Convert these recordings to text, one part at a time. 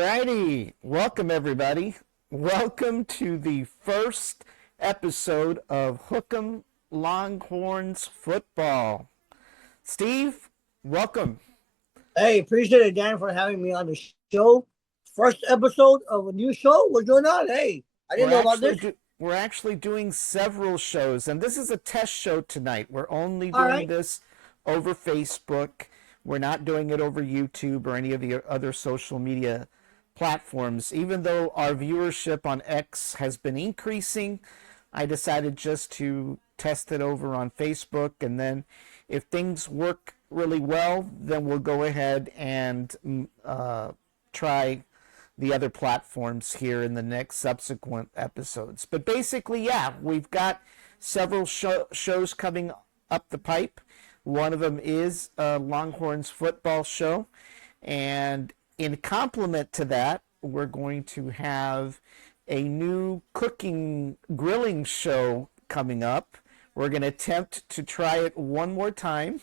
Alrighty, welcome everybody. Welcome to the first episode of Hook'em Longhorns football. Steve, welcome. Hey, appreciate it, Dan, for having me on the show. First episode of a new show. What's going on? Hey, I We're didn't know about actually this. do, we're actually doing several shows, and this is a test show tonight. We're only All doing right. this over Facebook. We're not doing it over YouTube or any of the other social media platforms. Even though our viewership on X has been increasing, I decided just to test it over on Facebook, and then if things work really well, then we'll go ahead and try the other platforms here in the next subsequent episodes. But basically, yeah, we've got several shows coming up the pipe. One of them is a Longhorns football show. And in complement to that, we're going to have a new cooking grilling show coming up. We're going to attempt to try it one more time.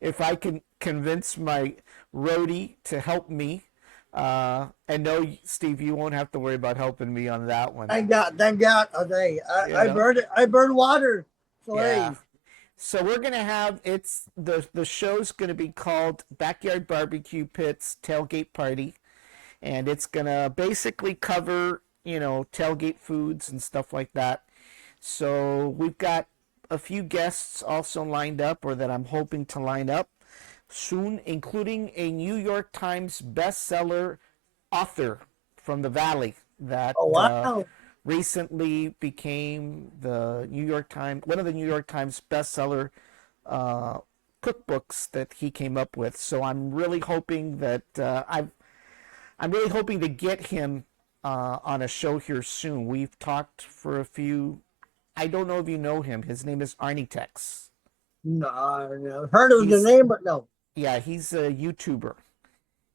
If I can convince my roadie to help me. And no, Steve, you won't have to worry about helping me on that one. Thank God. Thank God. Okay. You I know, burned it. I burned water. So yeah. hey, So we're gonna have the show's gonna be called Backyard Barbecue Pits Tailgate Party, and it's gonna basically cover tailgate foods and stuff like that. So we've got a few guests also lined up, or that I'm hoping to line up soon, including a New York Times bestseller author from the Valley that oh wow. recently became one of the New York Times bestseller uh, cookbooks that he came up with. So I'm really hoping that I'm really hoping to get him on a show here soon. We've talked for a few. I don't know if you know him. His name is Arnitex. No, no. Heard of the He's name, but no. Yeah, he's a YouTuber,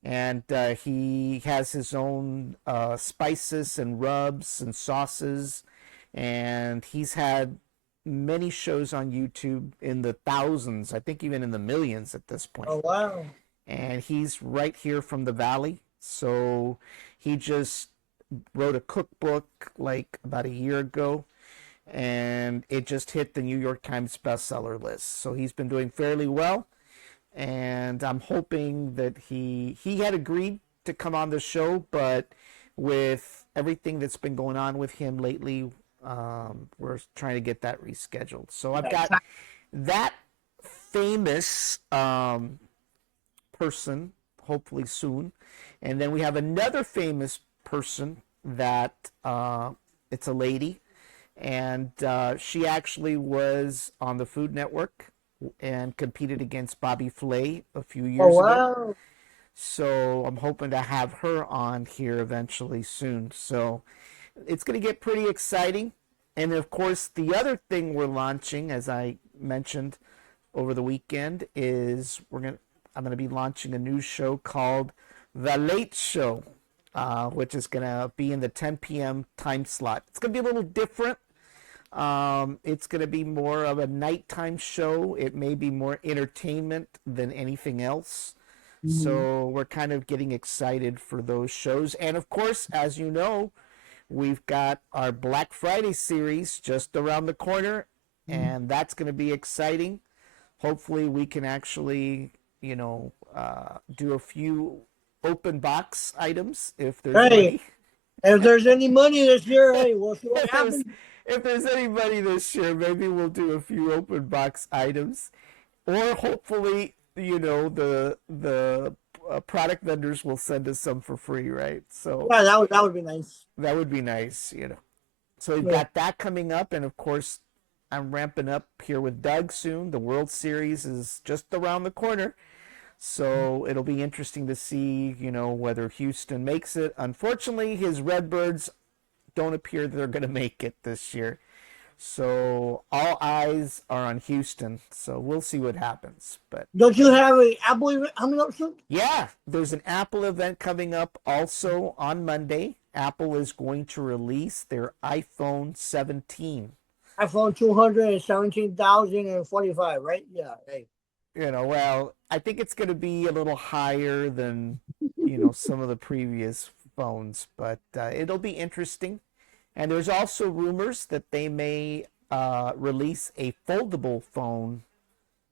and he has his own spices and rubs and sauces, and he's had many shows on YouTube in the thousands, I think even in the millions at this point. Oh wow. And he's right here from the Valley, so he just wrote a cookbook like about a year ago, and it just hit the New York Times bestseller list. So he's been doing fairly well, and I'm hoping that he had agreed to come on the show, but with everything that's been going on with him lately, we're trying to get that rescheduled. So I've got that famous person hopefully soon, and then we have another famous person that it's a lady, and she actually was on the Food Network and competed against Bobby Flay a few Oh years ago. wow. So I'm hoping to have her on here eventually soon. So it's going to get pretty exciting. And of course, the other thing we're launching, as I mentioned over the weekend, is I'm going to be launching a new show called The Late Show, which is going to be in the 10 p.m. time slot. It's going to be a little different. It's going to be more of a nighttime show. It may be more entertainment than anything else. Mhm. So we're kind of getting excited for those shows. And of course, as you know, we've got our Black Friday series just around the corner, and that's going to be exciting. Hopefully, we can actually, do a few open box items if there's Hey, money. if there's any money this year, hey, we'll see what if there's happens. if there's anybody this year, maybe we'll do a few open box items, or hopefully, the product vendors will send us some for free, right? So Yeah, that would be nice. that would be nice. So we've Yeah. got that coming up, and of course, I'm ramping up here with Doug soon. The World Series is just around the corner. So it'll be interesting to see, whether Houston makes it. Unfortunately, his Redbirds don't appear they're going to make it this year. So all eyes are on Houston. So we'll see what happens. But Don't you have a Apple event coming up soon? yeah, there's an Apple event coming up also on Monday. Apple is going to release their iPhone 17. iPhone 217,045, right? Yeah. Hey. Well, I think it's going to be a little higher than, some of the previous phones, but it'll be interesting. And there's also rumors that they may release a foldable phone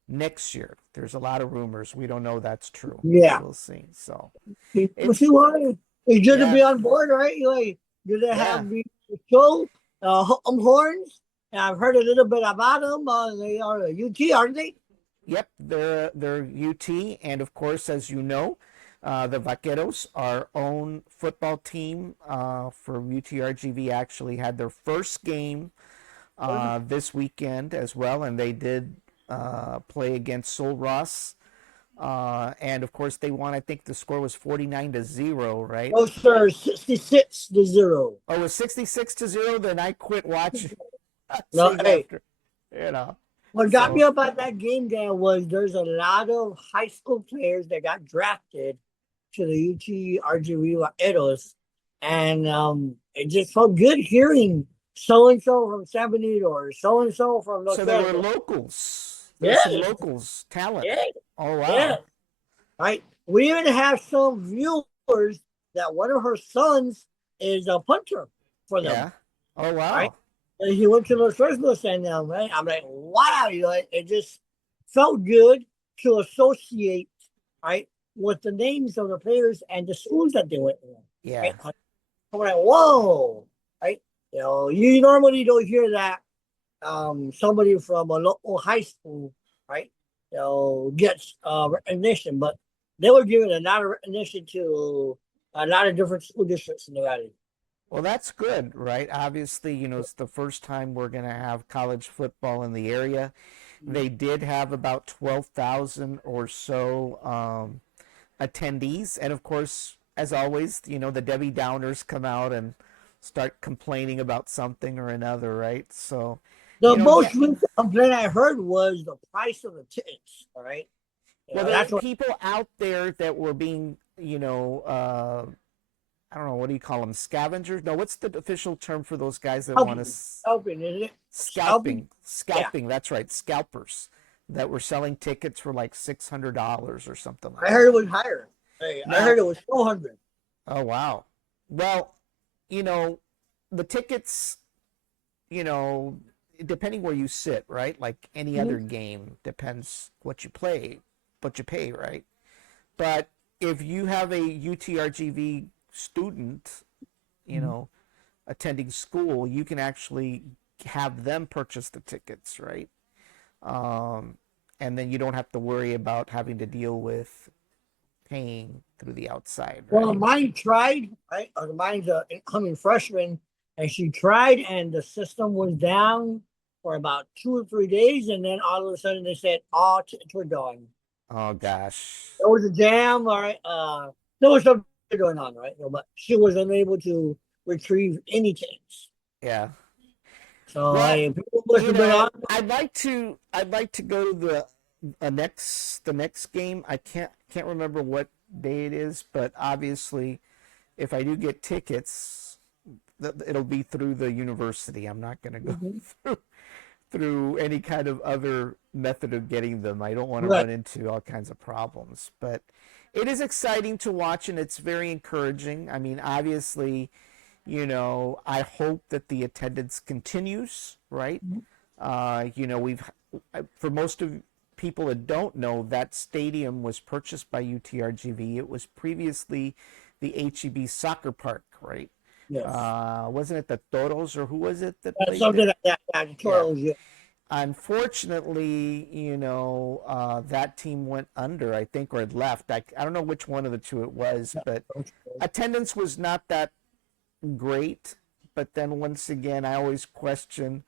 next year. There's a lot of rumors. We don't know that's true. Yeah. We'll see. So We'll it's see what it's good to yeah, be on board, right? Like, good to yeah. have the show, Longhorns. And I've heard a little bit about them. They are a UT, aren't they? Yep, they're UT, and of course, as you know, the Vaqueros, our own football team for UTRGV, actually had their first game this weekend as well, and they did play against Sol Ross. And of course, they won. I think the score was 49-0, right? Oh, sir, 66-0. Oh, it was 66-0. Then I quit watching. No, Seeing hey, after, you know. what got me So about that game, Dan, was there's a lot of high school players that got drafted to the UT RGV Vaqueros, and it just felt good hearing so and so from San Benito or so and so from Los so there were Angeles. locals. There was some Yes, locals talent. yes, Oh yes. wow. Right. We even have some viewers that one of her sons is a punter for them. Yeah. Oh Right. wow. And he went to Los Angeles and right. I'm like, wow, it just felt good to associate, right, with the names of the players and the schools that they went in. Yeah. Right. I'm like, whoa, right? You normally don't hear that somebody from a local high school, right, gets recognition, but they were giving a lot of recognition to a lot of different school districts in the valley. Well, that's good, right? Obviously, it's the first time we're going to have college football in the area. They did have about 12,000 or so attendees. And of course, as always, the Debbie Downers come out and start complaining about something or another, right? So, The yeah. most recent complaint I heard was the price of the tickets. All right, Well, there were that's what. people out there that were being, I don't know, what do you call them? Scavengers? No, what's the official term for those guys that want to Scalping, isn't it? scalping? Yeah, Scalping, that's right, scalpers that were selling tickets for like $600 or something I like heard it that. was higher. Hey, I heard Now, it was 400. oh wow. Well, you know, the tickets, you know, depending where you sit, right? Like any other Mhm. game, depends what you play, what you pay, right? But if you have a UTRGV student, attending school, you can actually have them purchase the tickets, right? Um, and then you don't have to worry about having to deal with paying through the outside, Well, right? mine tried, right? Mine's an incoming freshman, and she tried, and the system was down for about 2 or 3 days, and then all of a sudden they said all tickets were gone. Oh gosh. There was a jam, all right. There was something going on, right? But she was unable to retrieve any tickets. Yeah. So Well, people must have been on. I'd like to go to the next game. I can't remember what day it is, but obviously if I do get tickets, it'll be through the university. I'm not going to go Mhm. through any kind of other method of getting them. I don't want to Right. run into all kinds of problems, but it is exciting to watch and it's very encouraging. I mean, obviously, I hope that the attendance continues, right? We've for most of people that don't know, that stadium was purchased by UTRGV. It was previously the HEB soccer park, right? Yes. Wasn't it the Toros or who was it that That's played something there? like that. Yeah, the Yeah. Toros, yeah. Unfortunately, that team went under, I think, or had left. I don't know which one of the two it was, but attendance was not that great. But then once again, I always question,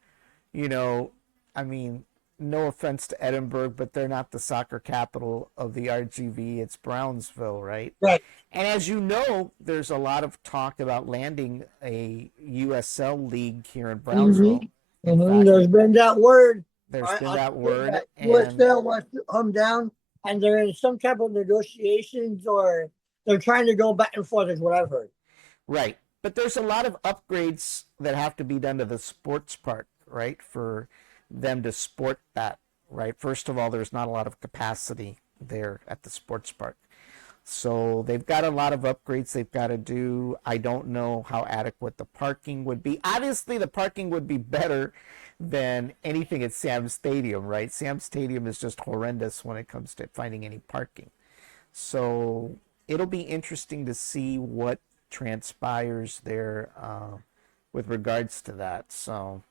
you know, I mean, no offense to Edinburgh, but they're not the soccer capital of the RGV. It's Brownsville, right? Right. And as you know, there's a lot of talk about landing a USL league here in Brownsville. In fact, There's been that word. there's I been that understood word, that and USL wants to come down, and they're in some type of negotiations, or they're trying to go back and forth. Is what I've heard. right. But there's a lot of upgrades that have to be done to the sports park, right, for them to sport that, right? First of all, there's not a lot of capacity there at the sports park. So they've got a lot of upgrades they've got to do. I don't know how adequate the parking would be. Obviously, the parking would be better than anything at Sam Stadium, right? Sam Stadium is just horrendous when it comes to finding any parking. So it'll be interesting to see what transpires there with regards to that. So,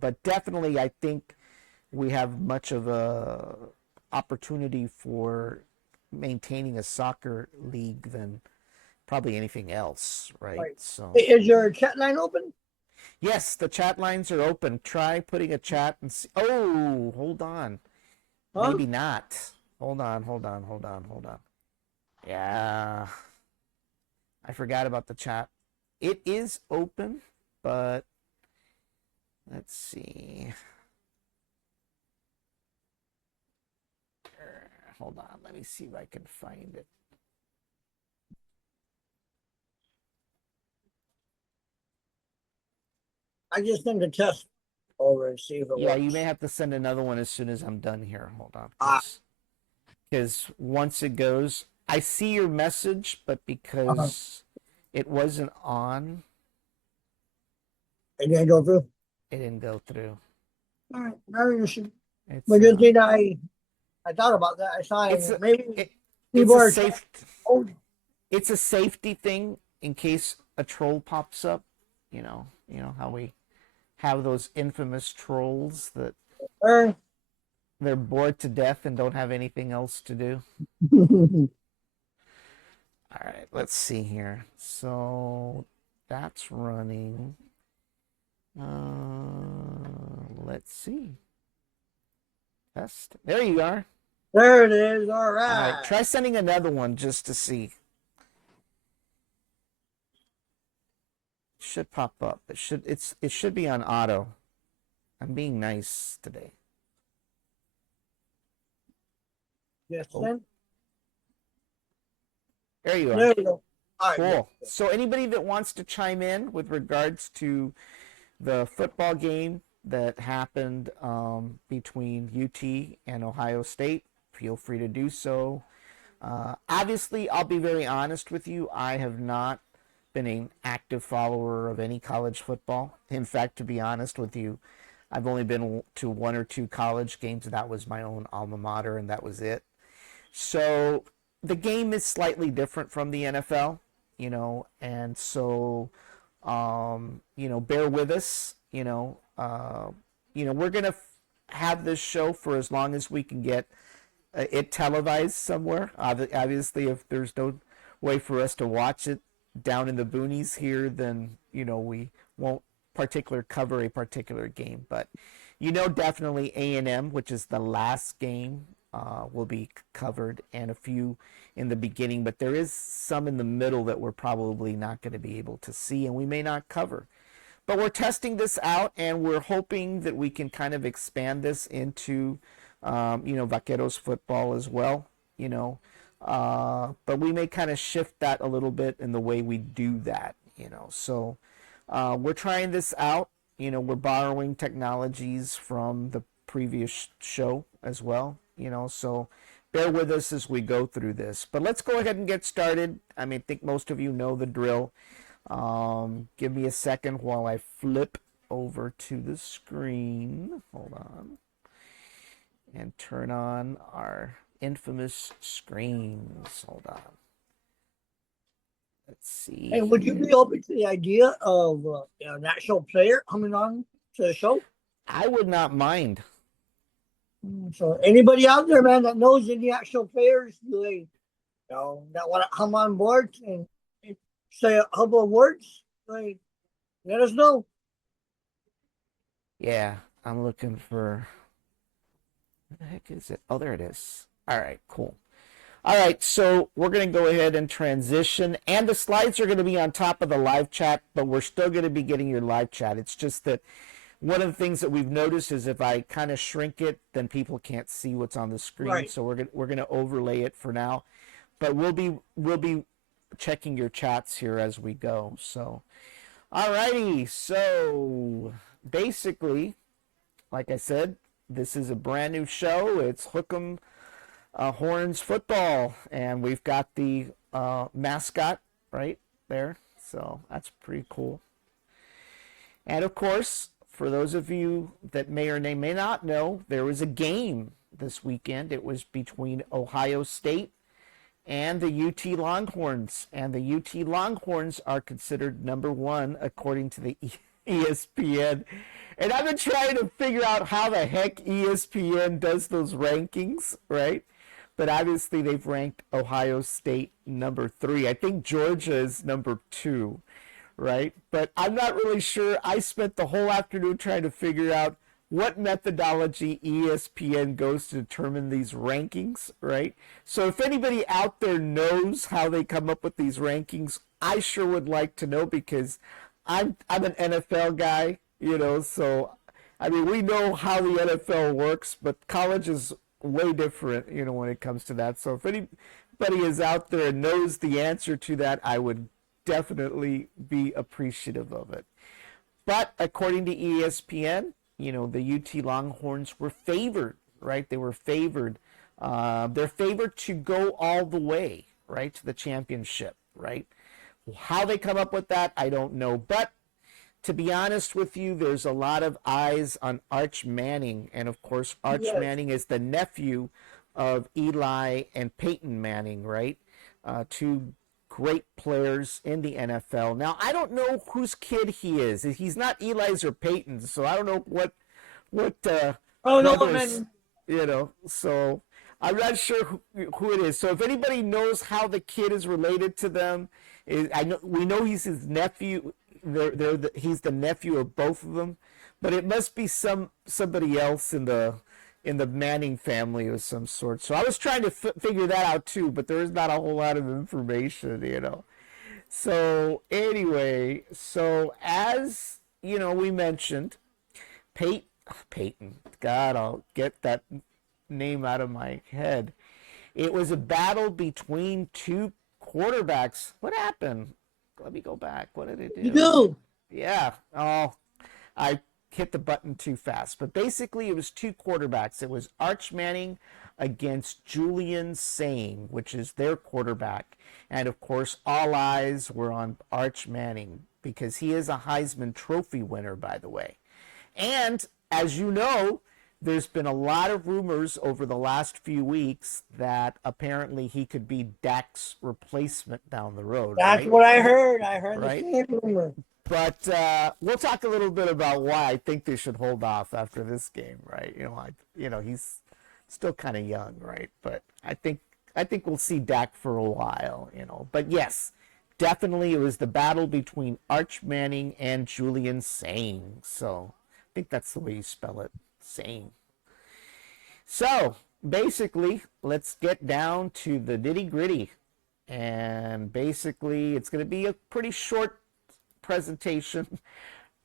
but definitely I think we have much of a opportunity for maintaining a soccer league than probably anything else, right? Right. So, Is your chat line open? yes, the chat lines are open. Try putting a chat and see. Oh, hold on. Huh? Maybe not. Hold on. Yeah, I forgot about the chat. It is open, but let's see. Hold on. Let me see if I can find it. I just sent a test over and see if it Yeah, you may works. have to send another one as soon as I'm done here. Hold on, Ah, because once it goes, I see your message, but uh-huh. because it wasn't on, It didn't go through. it didn't go through. All right, very interesting. It's But good thing I thought about that. I saw it's it. a Maybe it, it's people a are trying. safe Oh, it's a safety thing in case a troll pops up. You know how we have those infamous trolls that er. they're bored to death and don't have anything else to do. All right, let's see here. So that's running. Let's see. Test. There you are. There it is. All All right, right. try sending another one just to see. It should pop up. It should be on auto. I'm being nice today. Yes, Oh, then. there you are. There we go. All right, good. Cool. So anybody that wants to chime in with regards to the football game that happened between UT and Ohio State, feel free to do so. Obviously, I'll be very honest with you. I have not been an active follower of any college football. In fact, to be honest with you, I've only been to one or two college games. That was my own alma mater, and that was it. So the game is slightly different from the NFL, and so bear with us. We're gonna have this show for as long as we can get it televised somewhere. Obviously, if there's no way for us to watch it down in the boonies here, then we won't particular cover a particular game. But definitely A&M, which is the last game, will be covered, and a few in the beginning. But there is some in the middle that we're probably not going to be able to see, and we may not cover. But we're testing this out, and we're hoping that we can kind of expand this into, Vaqueros football as well. But we may kind of shift that a little bit in the way we do that. So we're trying this out. We're borrowing technologies from the previous show as well. So bear with us as we go through this. But let's go ahead and get started. I think most of you know the drill. Give me a second while I flip over to the screen. Hold on. And turn on our infamous screens. Hold on. Let's see Hey, would you here. be open to the idea of an actual player coming on to the show? I would not mind. So anybody out there, man, that knows any actual players, that want to come on board and say a couple of words, let us know. Yeah, I'm looking for. What the heck is it? Oh, there it is. All right, cool. All right, so we're going to go ahead and transition, and the slides are going to be on top of the live chat, but we're still going to be getting your live chat. It's just that one of the things that we've noticed is if I kind of shrink it, then people can't see what's on the screen. Right. So we're going to overlay it for now, but we'll be checking your chats here as we go. So, all righty. So basically, like I said, this is a brand new show. It's Hook'em Horns football, and we've got the mascot right there. So that's pretty cool. And of course, for those of you that may or may not know, there was a game this weekend. It was between Ohio State and the UT Longhorns. And the UT Longhorns are considered number one according to the ESPN. And I've been trying to figure out how the heck ESPN does those rankings, right? But obviously they've ranked Ohio State number 3. I think Georgia is number 2, right? But I'm not really sure. I spent the whole afternoon trying to figure out what methodology ESPN goes to determine these rankings, right? So if anybody out there knows how they come up with these rankings, I sure would like to know, because I'm an NFL guy, so I mean, we know how the NFL works, but college is way different, when it comes to that. So if anybody is out there and knows the answer to that, I would definitely be appreciative of it. But according to ESPN, the UT Longhorns were favored, right? They were favored. They're favored to go all the way, right, to the championship, right? How they come up with that, I don't know. But to be honest with you, there's a lot of eyes on Arch Manning. And of course, Arch Manning is the nephew of Eli and Peyton Manning, right? Two great players in the NFL. Now, I don't know whose kid he is. He's not Eli's or Peyton's, so I don't know what brothers, so I'm not sure who it is. So if anybody knows how the kid is related to them, we know he's his nephew. He's the nephew of both of them, but it must be somebody else in the Manning family of some sort. So I was trying to figure that out too, but there is not a whole lot of information, So anyway, as we mentioned, Peyton, God, I'll get that name out of my head. It was a battle between two quarterbacks. What happened? Let me go back. What did it do? You do. Yeah. Oh, I hit the button too fast. But basically, it was two quarterbacks. It was Arch Manning against Julian Sain, which is their quarterback. And of course, all eyes were on Arch Manning, because he is a Heisman Trophy winner, by the way. And as you know, there's been a lot of rumors over the last few weeks that apparently he could be Dak's replacement down the road. That's right? what I heard. I heard Right? the same rumor. But we'll talk a little bit about why I think they should hold off after this game, right? He's still kind of young, right? But I think we'll see Dak for a while, But yes, definitely it was the battle between Arch Manning and Julian Sain. So I think that's the way you spell it, Sain. So basically, let's get down to the nitty gritty. And basically, it's going to be a pretty short presentation.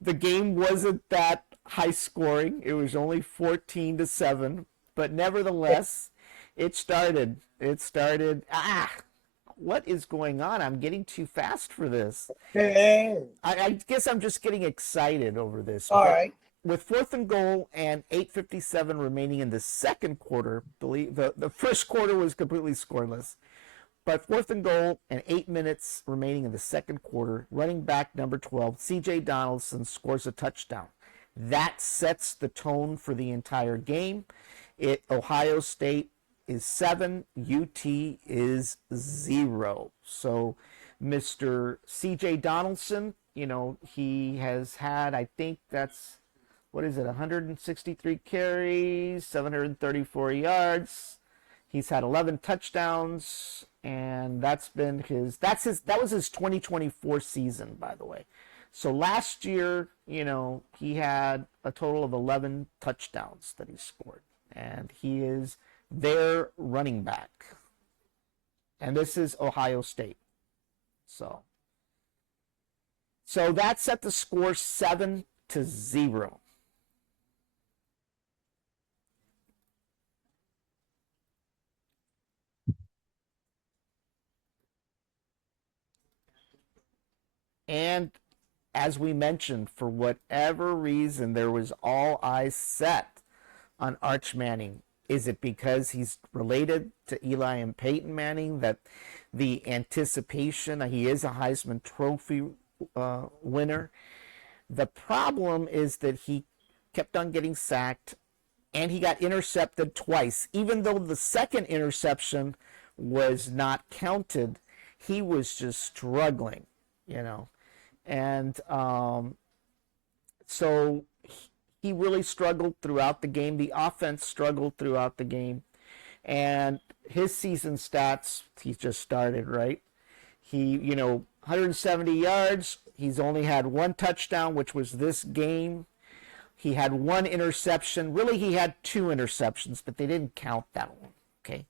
The game wasn't that high scoring. It was only 14-7, but nevertheless, it started. What is going on? I'm getting too fast for this. I guess I'm just getting excited over this. All right. With 4th and goal and 8:57 remaining in the second quarter, the first quarter was completely scoreless. But 4th and goal and 8 minutes remaining in the second quarter, running back number 12, C.J. Donaldson, scores a touchdown. That sets the tone for the entire game. Ohio State is 7, UT is 0. So Mr. C.J. Donaldson, he has had, I think that's, 163 carries, 734 yards. He's had 11 touchdowns, and that was his 2024 season, by the way. So last year, he had a total of 11 touchdowns that he scored, and he is their running back. And this is Ohio State. So that set the score 7-0. And as we mentioned, for whatever reason, there was all eyes set on Arch Manning. Is it because he's related to Eli and Peyton Manning that the anticipation, he is a Heisman Trophy winner? The problem is that he kept on getting sacked and he got intercepted twice. Even though the second interception was not counted, he was just struggling, And so he really struggled throughout the game. The offense struggled throughout the game. And his season stats, he just started, right? He, 170 yards. He's only had one touchdown, which was this game. He had one interception. Really, he had two interceptions, but they didn't count that one. Okay.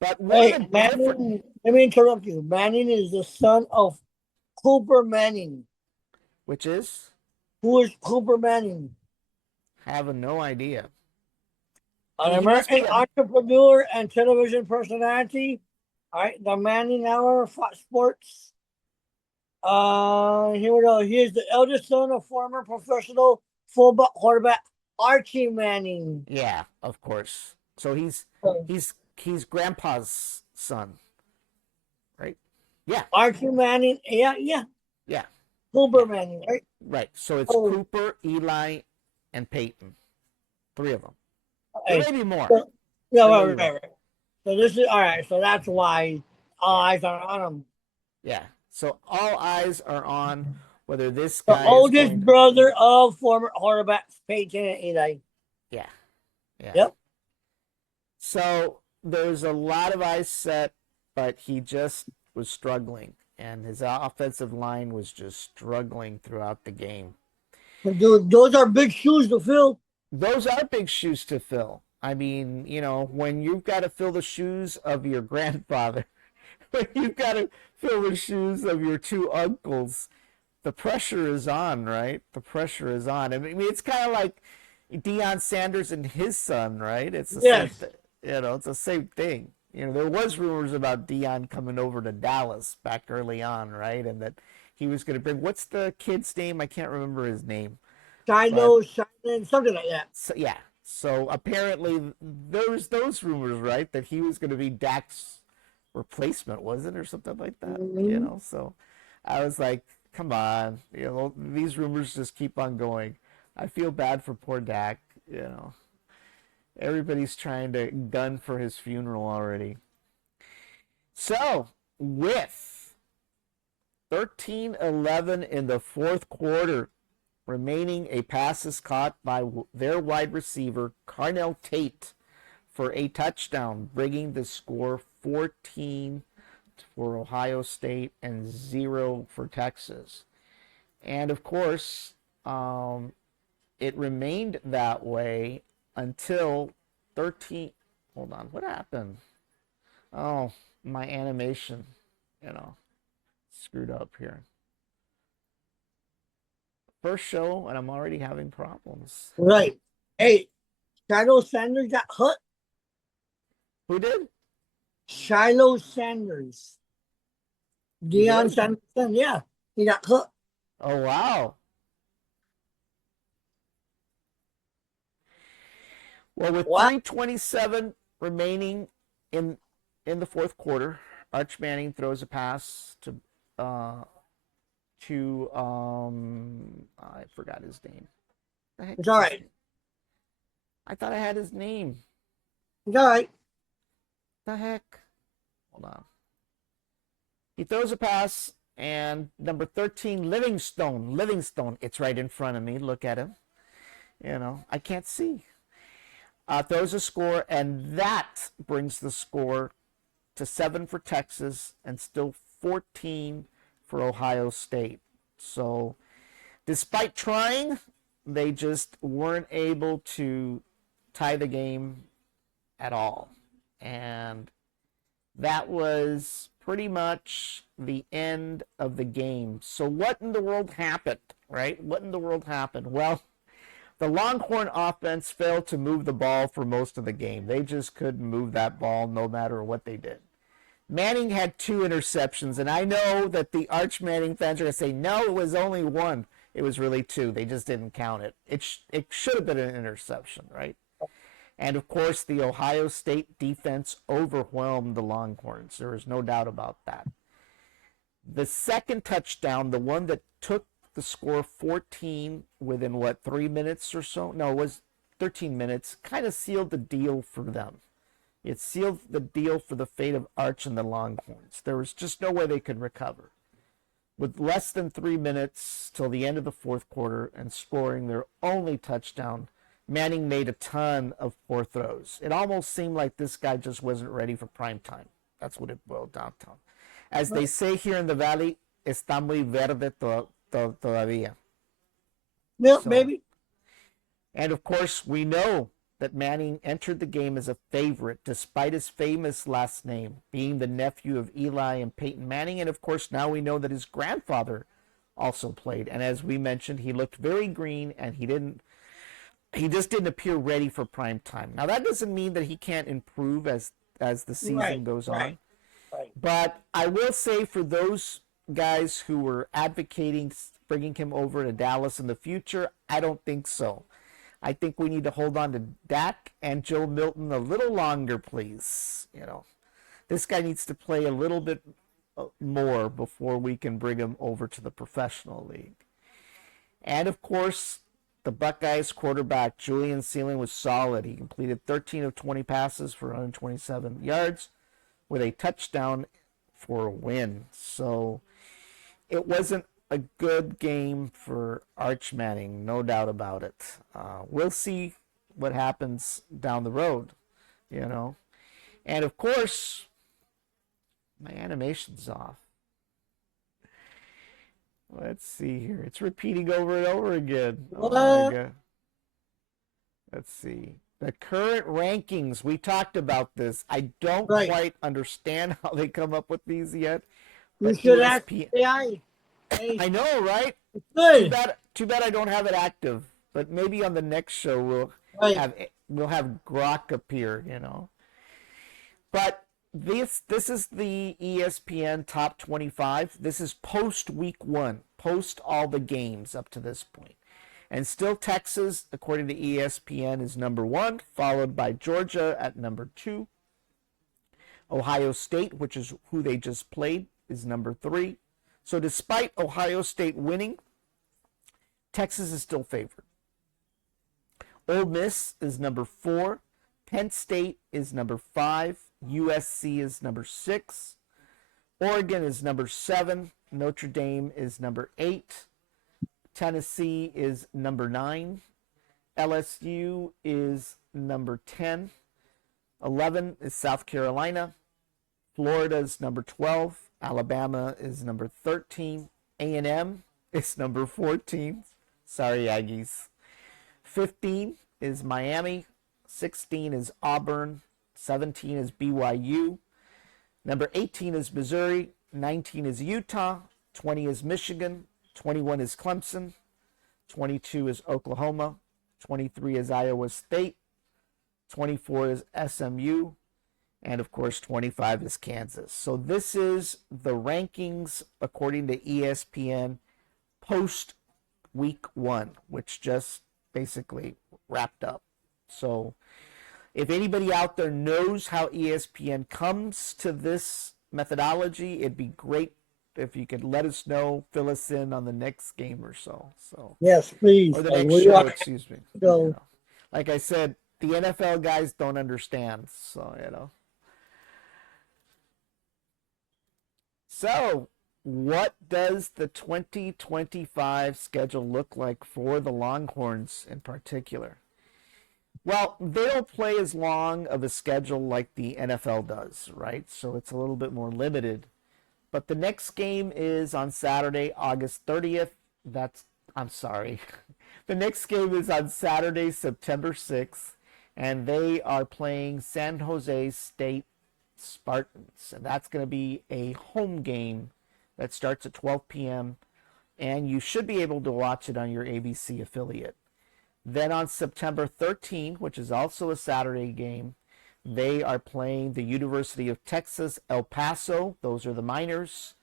But Hey, Manning, let me interrupt you. Manning is the son of Cooper Manning. Which is? Who is Cooper Manning? I have no idea. An American entrepreneur and television personality. All right, the Manning Hour, Fox Sports. Here we go. He is the eldest son of former professional fullback quarterback Archie Manning. Yeah, of course. So he's grandpa's son, right? Yeah. Archie Manning. Yeah. Cooper Manning, right? Right. So it's Cooper, Eli, and Peyton. Three of them. There may be more. Right. So this is all right. So that's why all eyes are on him. Yeah. So all eyes are on whether this guy the oldest brother of former quarterbacks Peyton and Eli. Yeah. Yep. So there's a lot of eyes set, but he just was struggling, and his offensive line was just struggling throughout the game. Dude, those are big shoes to fill. Those are big shoes to fill. I mean, when you've got to fill the shoes of your grandfather, when you've got to fill the shoes of your two uncles, the pressure is on, right? The pressure is on. I mean, it's kind of like Deion Sanders and his son, right? It's the same it's the same thing. There was rumors about Deion coming over to Dallas back early on, right? And that he was going to bring, what's the kid's name? I can't remember his name. Shiloh, something like that. So, yeah. So apparently there was those rumors, right? That he was going to be Dak's replacement, wasn't it? Or something like that, Mm-hmm. So I was like, come on. These rumors just keep on going. I feel bad for poor Dak, Everybody's trying to gun for his funeral already. So, with 13-11 in the fourth quarter remaining, a pass is caught by their wide receiver, Carnell Tate, for a touchdown, bringing the score 14 for Ohio State and 0 for Texas. And, of course, it remained that way until 13. Hold on, what happened? Oh, my animation, screwed up here. First show, and I'm already having problems. Right. Hey, Shiloh Sanders got hurt. Who did? Shiloh Sanders. Deion Sanders, yeah. He got hurt. Oh, wow. Well, with 3:27 remaining in the fourth quarter, Arch Manning throws a pass to I forgot his name. It's all right. I thought I had his name. It's all right. The heck? Hold on. He throws a pass, and number 13, Livingstone. It's right in front of me. Look at him. I can't see. Throws a score, and that brings the score to 7 for Texas and still 14 for Ohio State. So despite trying, they just weren't able to tie the game at all. And that was pretty much the end of the game. So what in the world happened, right? What in the world happened? Well, the Longhorn offense failed to move the ball for most of the game. They just couldn't move that ball no matter what they did. Manning had 2 interceptions, and I know that the Arch Manning fans are going to say, no, it was only 1. It was really 2. They just didn't count it. It should have been an interception, right? And of course, the Ohio State defense overwhelmed the Longhorns. There is no doubt about that. The second touchdown, the one that took the score 14 within 3 minutes or so? No, it was 13 minutes, kind of sealed the deal for them. It sealed the deal for the fate of Arch and the Longhorns. There was just no way they could recover. With less than 3 minutes till the end of the fourth quarter and scoring their only touchdown, Manning made a ton of poor throws. It almost seemed like this guy just wasn't ready for prime time. That's what it boiled down to. As they say here in the Valley, está muy verde todavía. Yeah, maybe. And of course, we know that Manning entered the game as a favorite, despite his famous last name, being the nephew of Eli and Peyton Manning. And of course, now we know that his grandfather also played. And as we mentioned, he looked very green, and he just didn't appear ready for prime time. Now, that doesn't mean that he can't improve as the season goes on. Right. But I will say, for those guys who were advocating bringing him over to Dallas in the future, I don't think so. I think we need to hold on to Dak and Joe Milton a little longer, please. This guy needs to play a little bit more before we can bring him over to the professional league. And of course, the Buckeyes quarterback, Julian Sealing, was solid. He completed 13 of 20 passes for 127 yards with a touchdown for a win. So it wasn't a good game for Arch Manning, no doubt about it. We'll see what happens down the road, And of course, my animation's off. Let's see here. It's repeating over and over again. Oh my God. Let's see. The current rankings, we talked about this. I don't quite understand how they come up with these yet. You should ask AI. I know, right? Good. Too bad I don't have it active. But maybe on the next show we'll have Grok appear, But this is the ESPN Top 25. This is post week 1, post all the games up to this point. And still Texas, according to ESPN, is number 1, followed by Georgia at number 2. Ohio State, which is who they just played, is number 3. So despite Ohio State winning, Texas is still favored. Ole Miss is number 4. Penn State is number 5. USC is number 6. Oregon is number 7. Notre Dame is number 8. Tennessee is number 9. LSU is number 10. 11 is South Carolina. Florida is number 12. Alabama is number 13. A&M is number 14. Sorry, Aggies. 15 is Miami. 16 is Auburn. 17 is BYU. Number 18 is Missouri. 19 is Utah. 20 is Michigan. 21 is Clemson. 22 is Oklahoma. 23 is Iowa State. 24 is SMU. And of course, 25 is Kansas. So this is the rankings according to ESPN post week 1, which just basically wrapped up. So if anybody out there knows how ESPN comes to this methodology, it'd be great if you could let us know, fill us in on the next game or so. Yes, please. Or the next show, excuse me. Like I said, the NFL guys don't understand, so. So, what does the 2025 schedule look like for the Longhorns in particular? Well, they don't play as long of a schedule like the NFL does, right? So it's a little bit more limited. But the next game is on Saturday, August 30th. The next game is on Saturday, September 6th. And they are playing San Jose State Spartans. And that's going to be a home game that starts at 12 p.m. And you should be able to watch it on your ABC affiliate. Then on September 13th, which is also a Saturday game, they are playing the University of Texas, El Paso. Those are the Miners.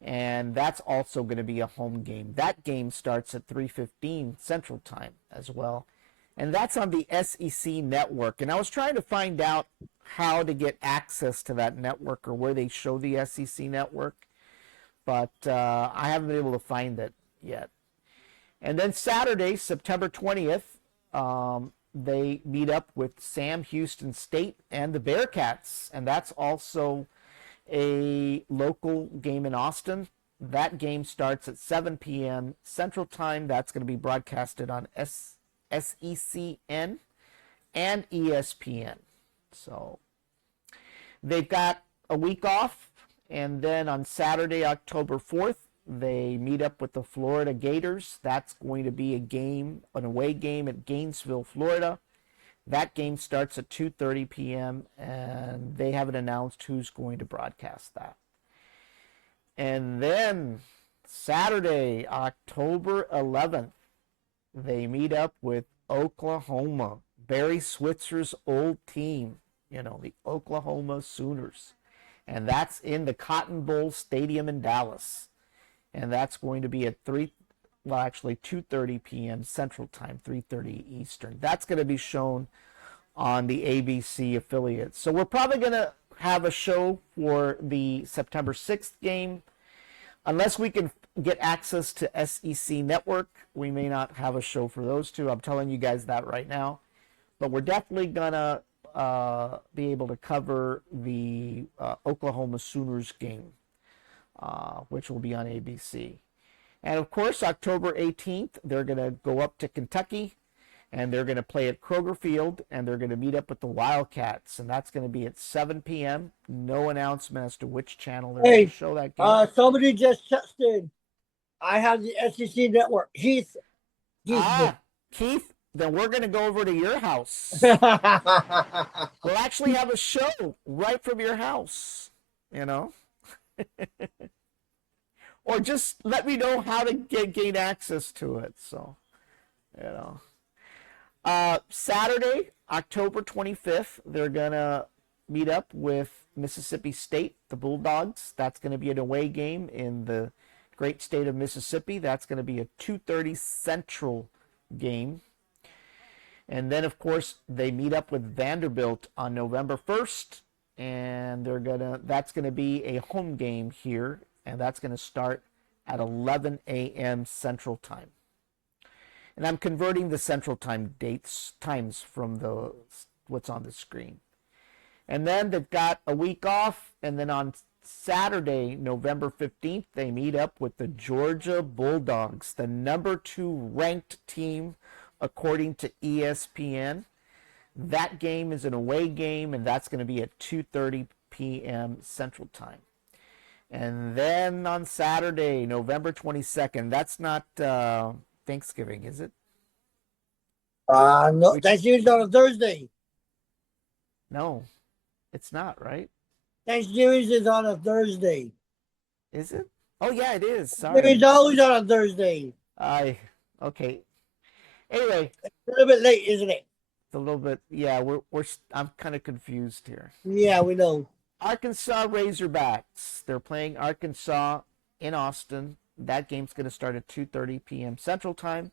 And that's also going to be a home game. That game starts at 3:15 Central Time as well. and that's on the SEC network. And I was trying to find out how to get access to that network or where they show the SEC network, but I haven't been able to find it yet. And then Saturday, September 20th, they meet up with Sam Houston State and the Bearcats, and that's also a local game in Austin. That game starts at 7 p.m. Central Time. That's going to be broadcasted on SECN and ESPN. So they've got a week off, and then on Saturday, October 4th, they meet up with the Florida Gators. That's going to be an away game at Gainesville, Florida. That game starts at 2:30 p.m. and they haven't announced who's going to broadcast that. And then Saturday, October 11th, they meet up with Oklahoma, Barry Switzer's old team, the Oklahoma Sooners. And that's in the Cotton Bowl Stadium in Dallas. And that's going to be at 2:30 p.m. Central Time, 3:30 Eastern. That's going to be shown on the ABC affiliate. So we're probably going to have a show for the September 6th game. Unless we can get access to SEC Network, we may not have a show for those two. I'm telling you guys that right now. But we're definitely going to be able to cover the Oklahoma Sooners game, which will be on ABC. And of course, October 18th, they're going to go up to Kentucky, and they're going to play at Kroger Field, and they're going to meet up with the Wildcats, and that's going to be at 7 p.m. No announcement as to which channel they're going to show that game. Somebody just texted. I have the SEC network. Keith. Keith, then we're going to go over to your house. We'll actually have a show right from your house, or just let me know how to gain access to it. So, Saturday, October 25th, they're going to meet up with Mississippi State, the Bulldogs. That's going to be an away game in the great state of Mississippi. That's going to be a 2:30 Central game. And then, of course, they meet up with Vanderbilt on November 1st, and that's going to be a home game here, and that's going to start at 11 a.m. Central Time. And I'm converting the Central Time times from what's on the screen. And then they've got a week off, and then on Saturday, November 15th, they meet up with the Georgia Bulldogs, the number 2 ranked team according to ESPN. That game is an away game, and that's going to be at 2:30 p.m. Central Time. And then on Saturday, November 22nd, that's not Thanksgiving, is it? No, Thanksgiving's on a Thursday. No, it's not, right? Thanksgiving is on a Thursday. Is it? Oh, yeah, it is. Sorry. Thanksgiving's always on a Thursday. Okay. Anyway. It's a little bit late, isn't it? It's a little bit, yeah, I'm kind of confused here. Yeah, we know. Arkansas Razorbacks. They're playing Arkansas in Austin. That game's going to start at 2:30 p.m. Central Time.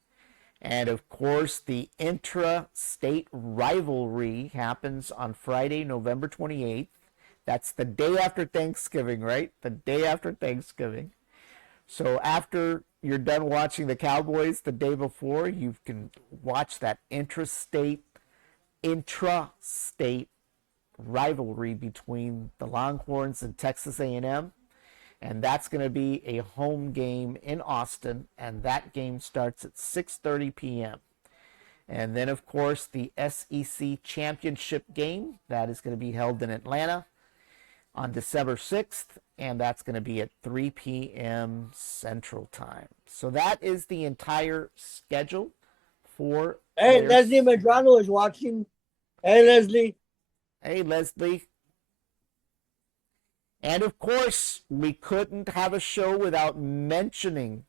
And, of course, the intra-state rivalry happens on Friday, November 28th. That's the day after Thanksgiving, right? The day after Thanksgiving. So after you're done watching the Cowboys the day before, you can watch that intra-state rivalry between the Longhorns and Texas A&M. And that's going to be a home game in Austin, and that game starts at 6:30 p.m. And then, of course, the SEC championship game, that is going to be held in Atlanta on December 6th, and that's going to be at 3 p.m. Central Time. So that is the entire schedule for... Hey, Leslie Medrano is watching. Hey, Leslie. Hey, Leslie. And, of course, we couldn't have a show without mentioning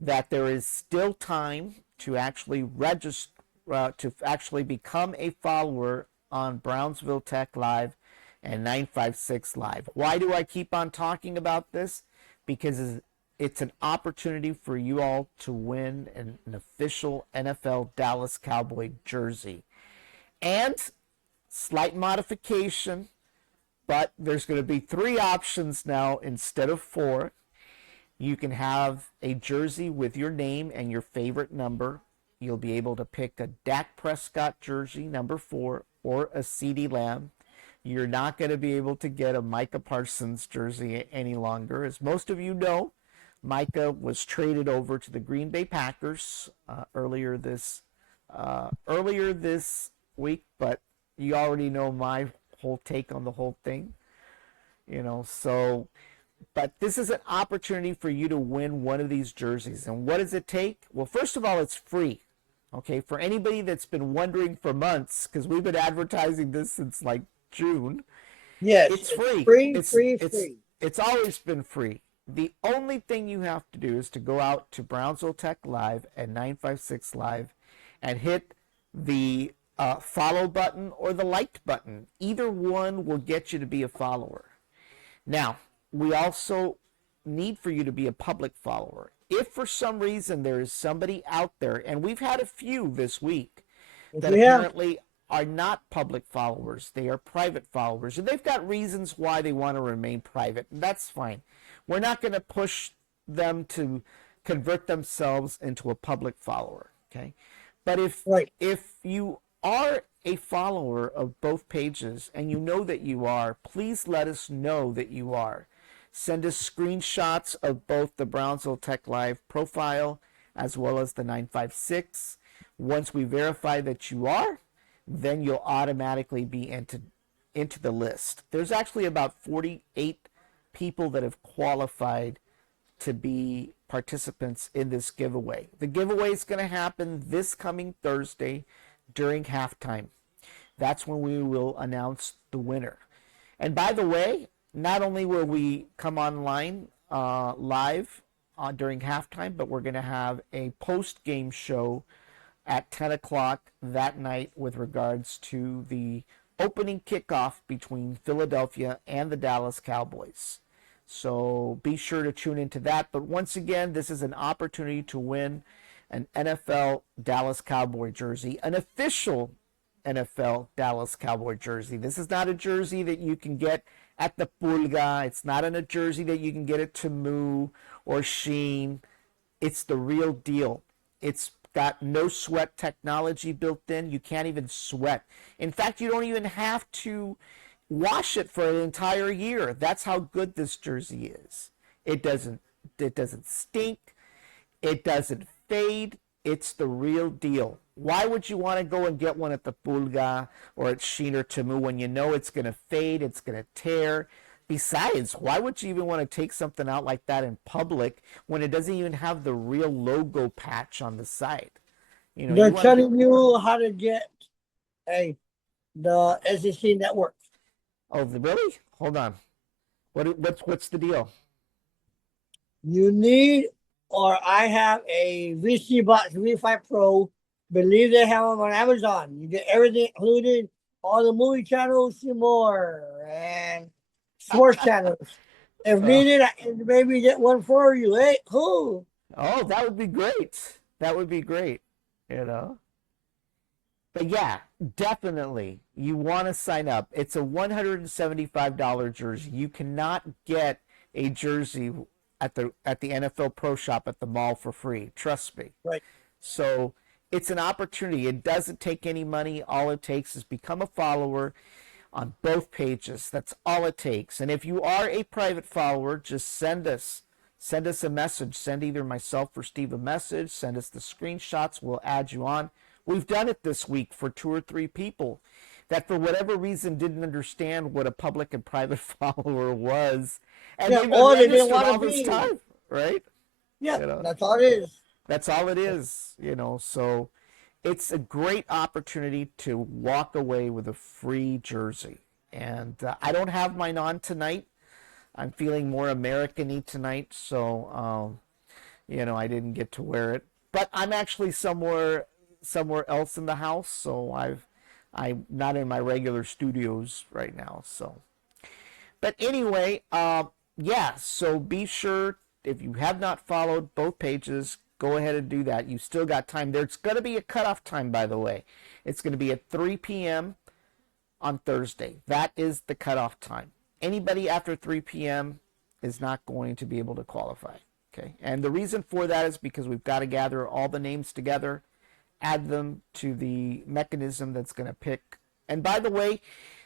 that there is still time to actually register, to actually become a follower on Brownsville Tech Live and 956 Live. Why do I keep on talking about this? Because it's an opportunity for you all to win an official NFL Dallas Cowboy jersey. And slight modification, but there's going to be 3 options now instead of 4. You can have a jersey with your name and your favorite number. You'll be able to pick a Dak Prescott jersey, number 4, or a CeeDee Lamb. You're not going to be able to get a Micah Parsons jersey any longer. As most of you know, Micah was traded over to the Green Bay Packers earlier this week, but you already know my whole take on the whole thing. So but this is an opportunity for you to win one of these jerseys. And what does it take? Well, first of all, it's free. Okay, for anybody that's been wondering for months, because we've been advertising this since like June. Yes, it's free. Free. It's always been free. The only thing you have to do is to go out to Brownsville Tech Live and 956 Live and hit the follow button or the like button. Either one will get you to be a follower. Now, we also need for you to be a public follower. If for some reason there is somebody out there, and we've had a few this week, that apparently are not public followers, they are private followers, and they've got reasons why they want to remain private, and that's fine. We're not going to push them to convert themselves into a public follower, okay? But if you are a follower of both pages and you know that you are, please let us know that you are. Send us screenshots of both the Brownsville Tech Live profile as well as the 956. Once we verify that you are, then you'll automatically be into the list. There's actually about 48 people that have qualified to be participants in this giveaway. The giveaway is going to happen this coming Thursday during halftime. That's when we will announce the winner. And by the way, not only will we come online live during halftime, but we're going to have a post-game show at 10 o'clock that night with regards to the opening kickoff between Philadelphia and the Dallas Cowboys. So be sure to tune into that. But once again, this is an opportunity to win an NFL Dallas Cowboy jersey, an official NFL Dallas Cowboy jersey. This is not a jersey that you can get at the Pulga. It's not in a jersey that you can get at Temu or Sheen. It's the real deal. It's got no sweat technology built in. You can't even sweat. In fact, you don't even have to wash it for an entire year. That's how good this jersey is. It doesn't stink. It doesn't fade. It's the real deal. Why would you want to go and get one at the Pulga or at Sheen or Temu when you know it's going to fade, it's going to tear? Besides, why would you even want to take something out like that in public when it doesn't even have the real logo patch on the side? They're telling you how to get the SEC network. Oh, really? Hold on. What's the deal? You need, or I have a VC Box V5 Pro. Believe they have them on Amazon. You get everything included, all the movie channels and more, and sports channels. If needed, I can maybe get one for you. Hey, cool. Oh, that would be great. That would be great. But yeah, definitely you want to sign up. It's a $175 jersey. You cannot get a jersey at the NFL Pro Shop at the mall for free. Trust me. Right. So it's an opportunity. It doesn't take any money. All it takes is become a follower on both pages. That's all it takes. And if you are a private follower, just send us a message. Send either myself or Steve a message. Send us the screenshots. We'll add you on. We've done it this week for 2 or 3 people that for whatever reason didn't understand what a public and private follower was. And they didn't want to be. Time, right? Yeah, that's all it is. That's all it is, So it's a great opportunity to walk away with a free jersey. And I don't have mine on tonight. I'm feeling more American-y tonight, so, I didn't get to wear it. But I'm actually somewhere else in the house, so I'm not in my regular studios right now. So, but anyway, so be sure if you have not followed both pages, go ahead and do that. You still got time. There's going to be a cutoff time, by the way. It's going to be at 3 p.m. on Thursday. That is the cutoff time. Anybody after 3 p.m. is not going to be able to qualify. Okay, and the reason for that is because we've got to gather all the names together, add them to the mechanism that's going to pick. And by the way,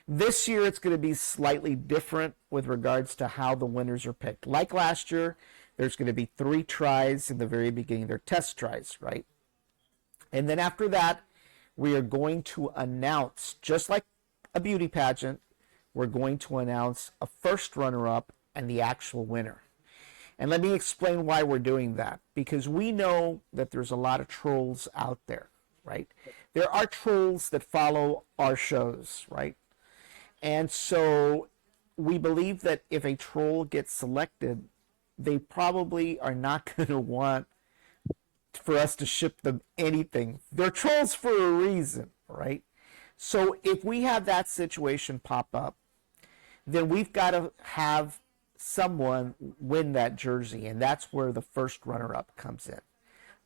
this year it's going to be slightly different with regards to how the winners are picked. Like last year, there's going to be 3 tries in the very beginning. They're test tries, right? And then after that, we are going to announce, just like a beauty pageant, we're going to announce a first runner-up and the actual winner. And let me explain why we're doing that. Because we know that there's a lot of trolls out there, right? There are trolls that follow our shows, right? And so we believe that if a troll gets selected, they probably are not going to want for us to ship them anything. They're trolls for a reason, right? So if we have that situation pop up, then we've got to have someone win that jersey, and that's where the first runner-up comes in.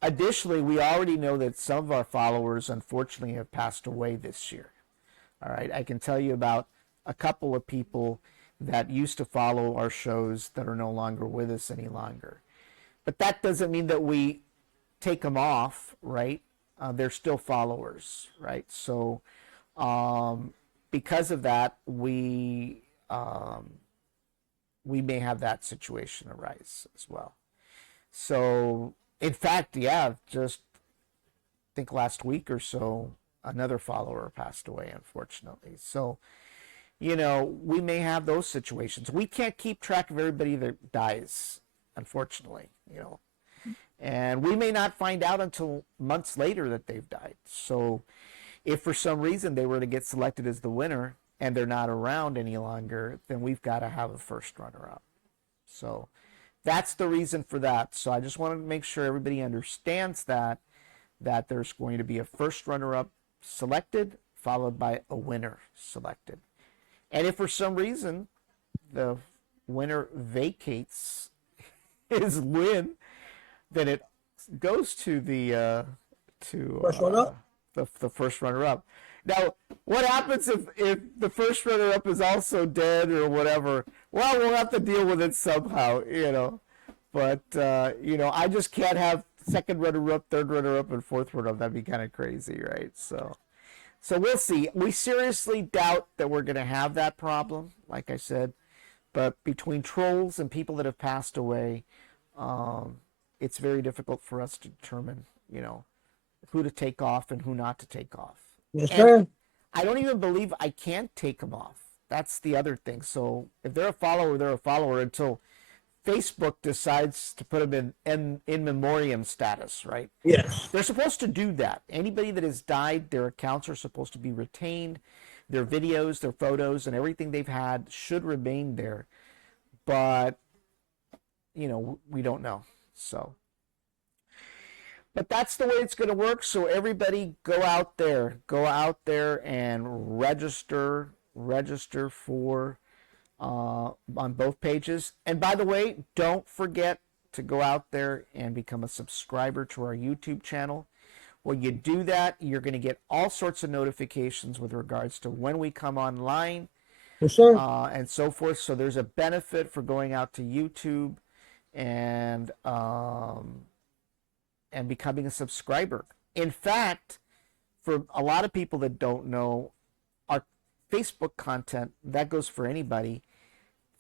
Additionally, we already know that some of our followers, unfortunately, have passed away this year. All right, I can tell you about a couple of people that used to follow our shows that are no longer with us any longer. But that doesn't mean that we take them off, right? They're still followers, right? So because of that, we may have that situation arise as well. So, in fact, yeah, just I think last week or so, another follower passed away, unfortunately. So, you know, we may have those situations. We can't keep track of everybody that dies, unfortunately, you know. And we may not find out until months later that they've died. So if for some reason they were to get selected as the winner and they're not around any longer, then we've got to have a first runner-up. So that's the reason for that. So I just wanted to make sure everybody understands that there's going to be a first runner-up selected, followed by a winner selected. And if for some reason the winner vacates his win, then it goes to the First runner-up? the first runner-up. Now, what happens if the first runner-up is also dead or whatever? Well, we'll have to deal with it somehow, you know. But you know, I just can't have second runner-up, third runner-up, and fourth runner-up. That'd be kind of crazy, right? So we'll see. We seriously doubt that we're going to have that problem, like I said. But between trolls and people that have passed away, it's very difficult for us to determine, you know, who to take off and who not to take off. Yes, sir. I don't even believe I can take them off. That's the other thing. So if they're a follower until Facebook decides to put them in memoriam status, right? Yes. They're supposed to do that. Anybody that has died, their accounts are supposed to be retained. Their videos, their photos, and everything they've had should remain there. But, you know, we don't know. So, but that's the way it's going to work. So everybody go out there and register for on both pages. And by the way, don't forget to go out there and become a subscriber to our YouTube channel. When you do that, you're going to get all sorts of notifications with regards to when we come online, Yes, sir. and so forth. So there's a benefit for going out to YouTube and becoming a subscriber. In fact, for a lot of people that don't know, our Facebook content, that goes for anybody.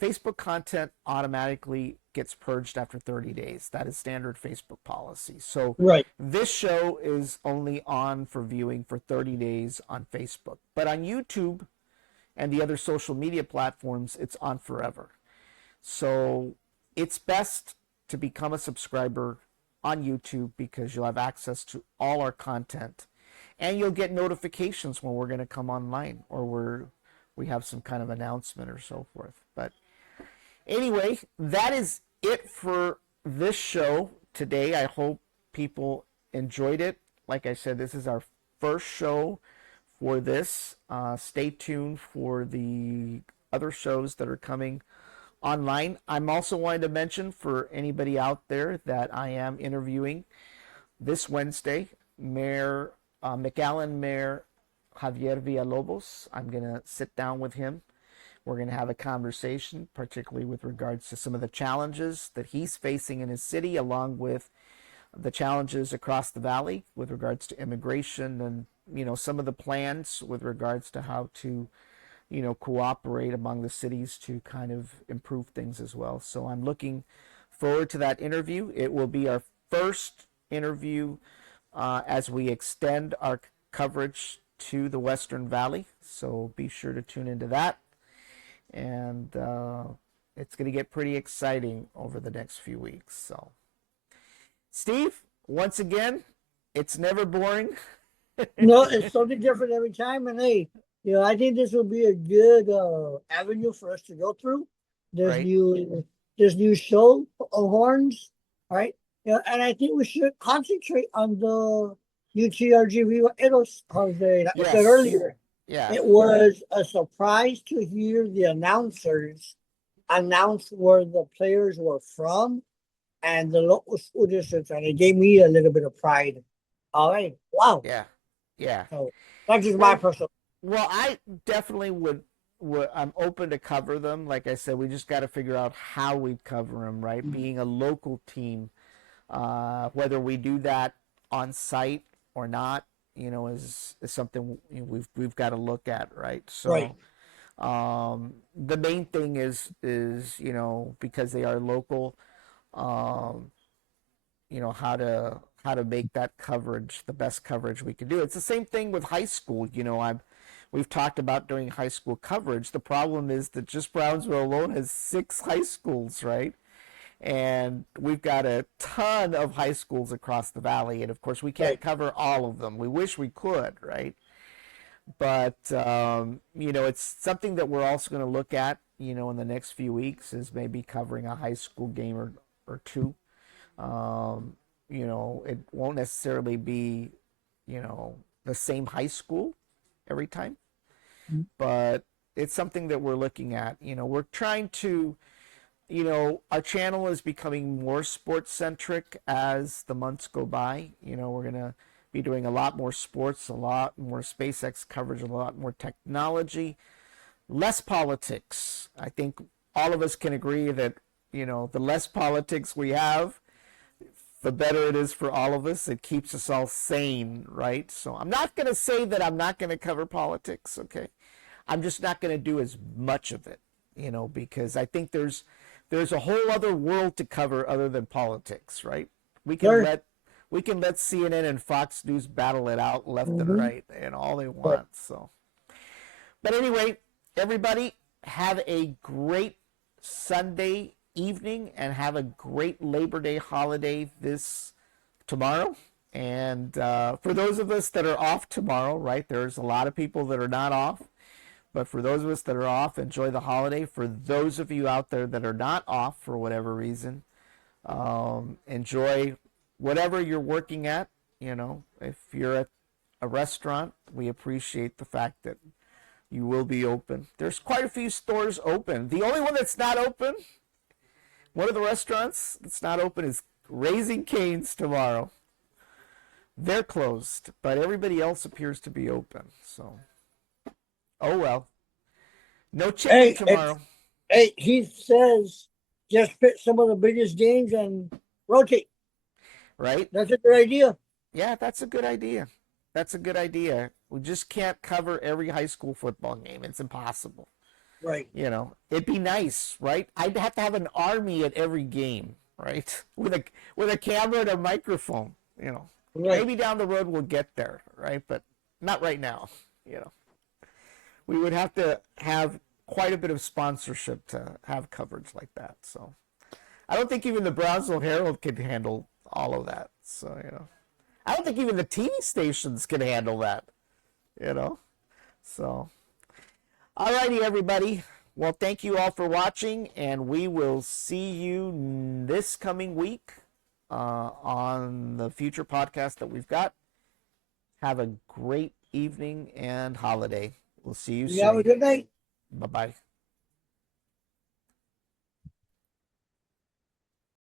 Facebook content automatically gets purged after 30 days. That is standard Facebook policy. So Right. this show is only on for viewing for 30 days on Facebook. But on YouTube and the other social media platforms, it's on forever. So it's best to become a subscriber on YouTube because you'll have access to all our content. And you'll get notifications when we're going to come online or we have some kind of announcement or so forth. But anyway, that is it for this show today. I hope people enjoyed it. Like I said, this is our first show for this. Stay tuned for the other shows that are coming online. I'm also wanting to mention for anybody out there that I am interviewing this Wednesday, Mayor McAllen Mayor Javier Villalobos. I'm going to sit down with him. We're going to have a conversation, particularly with regards to some of the challenges that he's facing in his city, along with the challenges across the valley with regards to immigration and, some of the plans with regards to how to, cooperate among the cities to kind of improve things as well. So I'm looking forward to that interview. It will be our first interview as we extend our coverage to the Western Valley. So be sure to tune into that. And it's going to get pretty exciting over the next few weeks. So, Steve, once again, it's never boring. No, it's something different every time. And hey, I think this will be a good avenue for us to go through this Right? new this new show of horns, right? And I think we should concentrate on the UTRGV Eros holiday. Like I said Yes. earlier, Yeah. it was a surprise to hear the announcers announce where the players were from and the local school districts, and it gave me a little bit of pride. All right, wow. Yeah. Yeah. So that's just my Well, personal. well, I definitely would. I'm open to cover them. Like I said, we just got to figure out how we cover them. Right, being a local team, whether we do that on site or not, is something we've got to look at. Right. Right. So the main thing is because they are local, um, how to make that coverage the best coverage we can do. It's the same thing with high school. We've talked about during high school coverage. The problem is that just Brownsville alone has 6 high schools, right? And we've got a ton of high schools across the valley, and of course we can't Right. cover all of them. We wish we could, right? But it's something that we're also going to look at, in the next few weeks, is maybe covering a high school game or two. Um, it won't necessarily be, the same high school every time, but it's something that we're looking at. We're trying to, our channel is becoming more sports centric as the months go by. We're going to be doing a lot more sports, a lot more SpaceX coverage, a lot more technology, less politics. I think all of us can agree that, the less politics we have, the better it is for all of us. It keeps us all sane, right? So I'm not going to say that I'm not going to cover politics, okay? I'm just not going to do as much of it, because I think there's a whole other world to cover other than politics, right? We can Sure. let we can let CNN and Fox News battle it out left and Mm-hmm. right and all they Right. want. So, but anyway, everybody have a great Sunday evening and have a great Labor Day holiday this tomorrow. And for those of us that are off tomorrow, right, there's a lot of people that are not off. But for those of us that are off, enjoy the holiday. For those of you out there that are not off for whatever reason, enjoy whatever you're working at. If you're at a restaurant, we appreciate the fact that you will be open. There's quite a few stores open. The only one that's not open, one of the restaurants that's not open, is Raising Cane's tomorrow. They're closed, but everybody else appears to be open. So, oh well. No chicken Hey, tomorrow, he says just pick some of the biggest games and rotate. right? That's a good idea. Yeah, that's a good idea. That's a good idea. We just can't cover every high school football game. It's impossible. Right. It'd be nice, right? I'd have to have an army at every game, right? With a camera and a microphone. Right. Maybe down the road we'll get there, right? But not right now. We would have to have quite a bit of sponsorship to have coverage like that. So I don't think even the Brownsville Herald could handle all of that. So I don't think even the TV stations can handle that. You know. So alrighty, everybody. Well, thank you all for watching, and we will see you this coming week on the future podcast that we've got. Have a great evening and holiday. We'll see you You have a soon. good night. Bye bye.